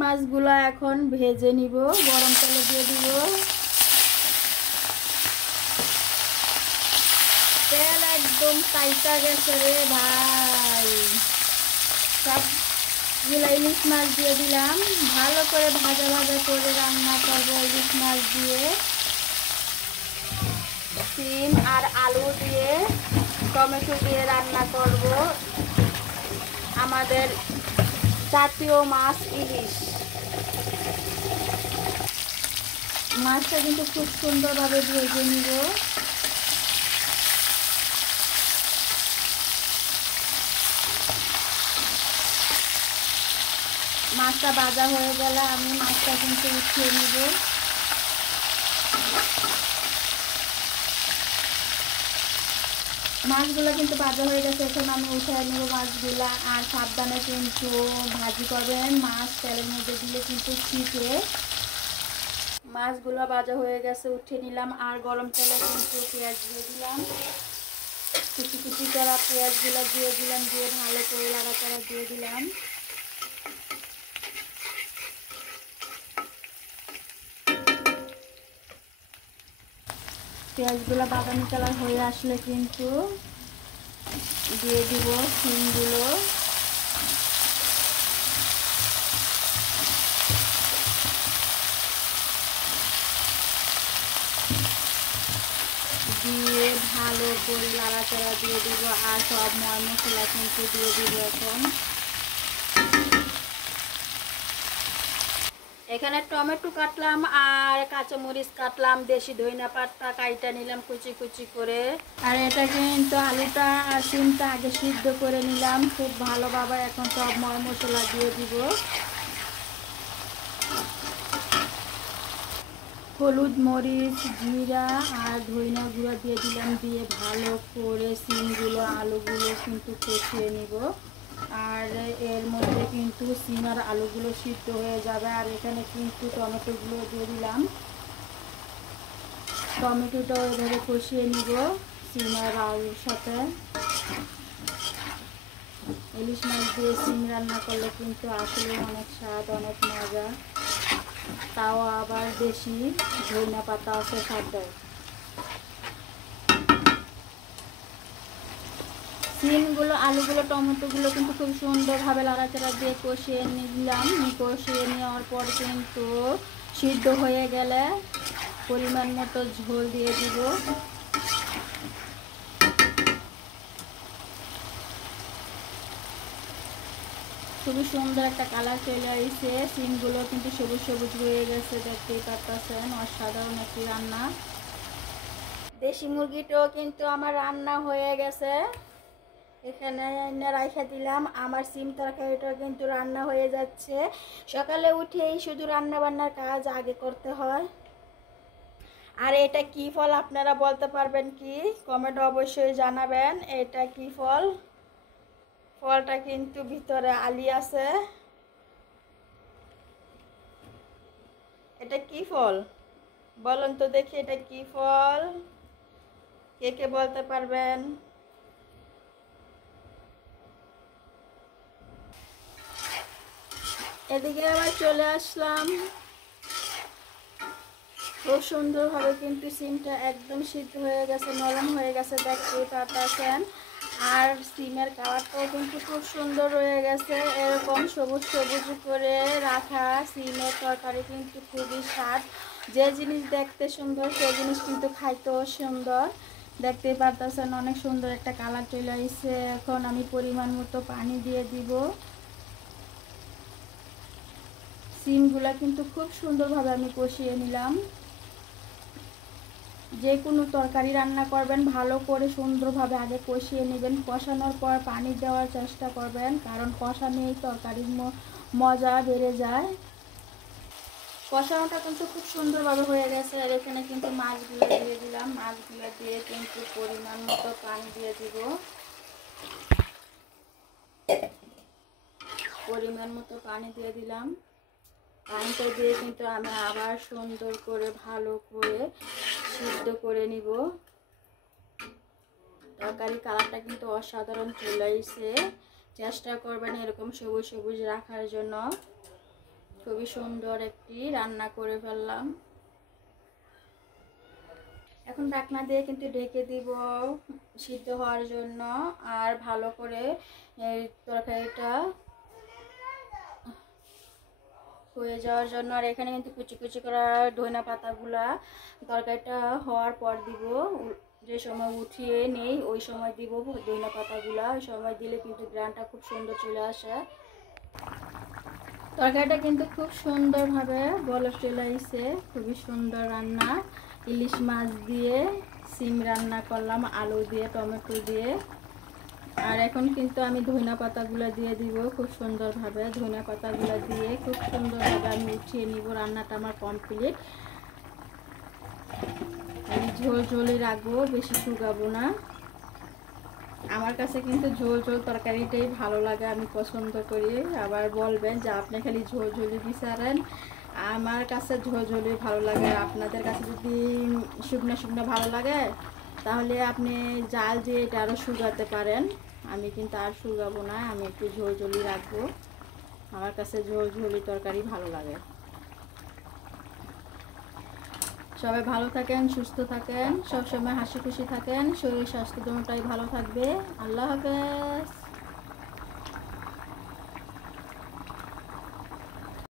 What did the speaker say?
মাছগুলো এখন ভেজে নিব, গরম তেলে দিয়ে দিব। তেল একদম টাইটা গেছে রে ভাই। সবগুলো ইলিশ মাছ দিয়ে দিলাম, ভালো করে ভাজা ভাজা করে রান্না করবো ইলিশ মাছ দিয়ে। সিম আর আলু দিয়ে টমেটো দিয়ে রান্না করব আমাদের জাতীয় মাছ ইলিশ। মাছটা কিন্তু খুব সুন্দরভাবে ভেজে নিব। মাছটা ভাজা হয়ে গেলে আমি মাছটা কিন্তু উঠিয়ে নিব। মাছগুলো কিন্তু ভাজা হয়ে গেছে, এখন আমি উঠিয়ে নেব মাছগুলো। আর সাবধানে কিন্তু ভাজি করবেন, মাছ তেলের মধ্যে দিলে কিন্তু ছিটে। মাছগুলো ভাজা হয়ে গেছে, উঠিয়ে নিলাম। আর গরম তেলে কিন্তু পেঁয়াজ দিয়ে দিলাম, কুচি কুচি করা পেঁয়াজগুলো দিয়ে দিলাম, দিয়ে ভালো করে নাড়াচাড়া দিয়ে দিলাম। পেঁয়াজগুলো বাদামি কালার হয়ে আসলে কিন্তু দিয়ে দিব সিমগুলো। দিয়ে ভালো করে নাড়াচাড়া দিয়ে দিব। আর সব মশলা কিন্তু দিয়ে দিব। এখানে টমেটো কাটলাম আর কাঁচামরিচ কাটলাম, দেশি ধনিয়া পাতা কাইটা নিলাম কুচি কুচি করে। আর এটা কিন্তু আলুটা আর সিমটা আগে সিদ্ধ করে নিলাম খুব ভালোভাবে। এখন সব মশলা দিয়ে দিব। হলুদ, মরিচ, জিরা আর ধনিয়া গুঁড়ো দিয়ে দিলাম, দিয়ে ভালো করে সিমগুলো আলুগুলো কিন্তু কষিয়ে নিব। আর এর মধ্যে কিন্তু সিম আর আলুগুলো সিদ্ধ হয়ে যাবে। আর এখানে কিন্তু টমেটোগুলো দিয়ে দিলাম, টমেটোটাও এভাবে কষিয়ে নিব সিম আর আলুর সাথে। ইলিশ মাছ দিয়ে সিম রান্না করলে কিন্তু আসলে অনেক স্বাদ, অনেক মজা। তাও আবার বেশি ধনিয়া পাতা আছে সাথে। সিমগুলো, আলুগুলো, টমেটোগুলো কিন্তু খুব সুন্দরভাবে নাড়াচাড়া দিয়ে কষিয়ে নিলাম। কষিয়ে নেওয়ার পর কিন্তু সিদ্ধ হয়ে গেলে পরিমাণ মতো ঝোল দিয়ে দিব। খুবই সুন্দর একটা কালার চলে আসছে। সিমগুলো কিন্তু সবুজ সবুজ হয়ে গেছে, দেখতেই পাচ্ছেন। অসাধারণ একটি রান্না। দেশি মুরগিটাও কিন্তু আমার রান্না হয়ে গেছে, এখানে রাইখা দিলাম। আমার সিম তরকারিটাও কিন্তু রান্না হয়ে যাচ্ছে। সকালে উঠেই শুধু রান্না বান্নার কাজ আগে করতে হয়। আর এটা কি ফল আপনারা বলতে পারবেন কি? কমেন্টে অবশ্যই জানাবেন এটা কি ফল। ফলটা কিন্তু ভিতরে আলি আছে। এটা কি ফল বলুন তো দেখি, এটা কি ফল? কে কে বলতে পারবেন? এদিকে আবার চলে আসলাম। খুব সুন্দরভাবে কিন্তু সিমটা একদম সিদ্ধ হয়ে গেছে, নরম হয়ে গেছে, দেখতেই পাচ্ছেন। আর সিমের কালারটাও কিন্তু খুব সুন্দর হয়ে গেছে। এরকম সবুজ সবুজ করে রাখা সিমের তরকারি কিন্তু খুবই স্বাদ। যে জিনিস দেখতে সুন্দর সেই জিনিস কিন্তু খাইতেও সুন্দর। দেখতেই পাচ্ছেন অনেক সুন্দর একটা কালার চলে আসছে। এখন আমি পরিমাণ মতো পানি দিয়ে দিব। সিমগুলা কিন্তু খুব সুন্দরভাবে আমি কষিয়ে নিলাম। যে কোনো তরকারি রান্না করবেন ভালো করে সুন্দরভাবে আগে কষিয়ে নেবেন, কষানোর পর পানি দেওয়ার চেষ্টা করবেন, কারণ কষানোই তরকারির মজা বেড়ে যায়। কষানোটা কিন্তু খুব সুন্দরভাবে হয়ে গেছে। আর এখানে কিন্তু মাছগুলো দিয়ে দিলাম, মাছগুলো দিয়ে কিন্তু পরিমাণ মতো পানি দিয়ে দিব। পরিমাণ মতো পানি দিয়ে দিলাম। পানিটা দিয়ে কিন্তু আমি আবার সুন্দর করে ভালো করে সিদ্ধ করে নিব। তরকারি কালারটা কিন্তু অসাধারণ চলে এসেছে। চেষ্টা করবেন এরকম সবুজ সবুজ রাখার জন্য। খুবই সুন্দর একটি রান্না করে ফেললাম। এখন ঢাকনা দিয়ে কিন্তু ঢেকে দিব সিদ্ধ হওয়ার জন্য আর ভালো করে এই তরকারিটা হয়ে যাওয়ার জন্য। আর এখানে কিন্তু কুচি কুচি করা ধনিয়া পাতাগুলা তরকারিটা হওয়ার পর দিব, যে সময় উঠিয়ে নেই ওই সময় দিব ধনিয়া পাতাগুলা। ওই সময় দিলে কিন্তু গ্রানটা খুব সুন্দর চলে আসে। তরকারিটা কিন্তু খুব সুন্দরভাবে বলক চলে আসছে, খুবই সুন্দর রান্না। ইলিশ মাছ দিয়ে সিম রান্না করলাম, আলু দিয়ে টমেটো দিয়ে। আর এখন কিন্তু আমি ধনিয়া পাতাগুলো দিয়ে দিব খুব সুন্দরভাবে। ধনিয়া পাতাগুলো দিয়ে খুব সুন্দরভাবে আমি উঠিয়ে নিব। রান্নাটা আমার কমপ্লিট। আমি ঝোল ঝোলই রাখবো, বেশি শুকাবো না। আমার কাছে কিন্তু ঝোল ঝোল তরকারিটাই ভালো লাগে, আমি পছন্দ করি। আবার বলবেন যে আপনি খালি ঝোল ঝোলই বিচারেন, আমার কাছে ঝোল ঝোলই ভালো লাগে। আর আপনাদের কাছে যদি শুকনো শুকনো ভালো লাগে তাহলে আপনি জাল দিয়ে এটা আরও শুকাতে পারেন। আমি কিন্তু আর শুকাবো না, আমি একটু ঝোল ঝোলই রাখবো। আমার কাছে ঝোল ঝোলই তরকারি ভালো লাগে। সবাই ভালো থাকেন, সুস্থ থাকেন, সবসময় হাসি খুশি থাকেন, শরীর স্বাস্থ্য দুটোটাই ভালো থাকবে। আল্লাহ হাফেজ।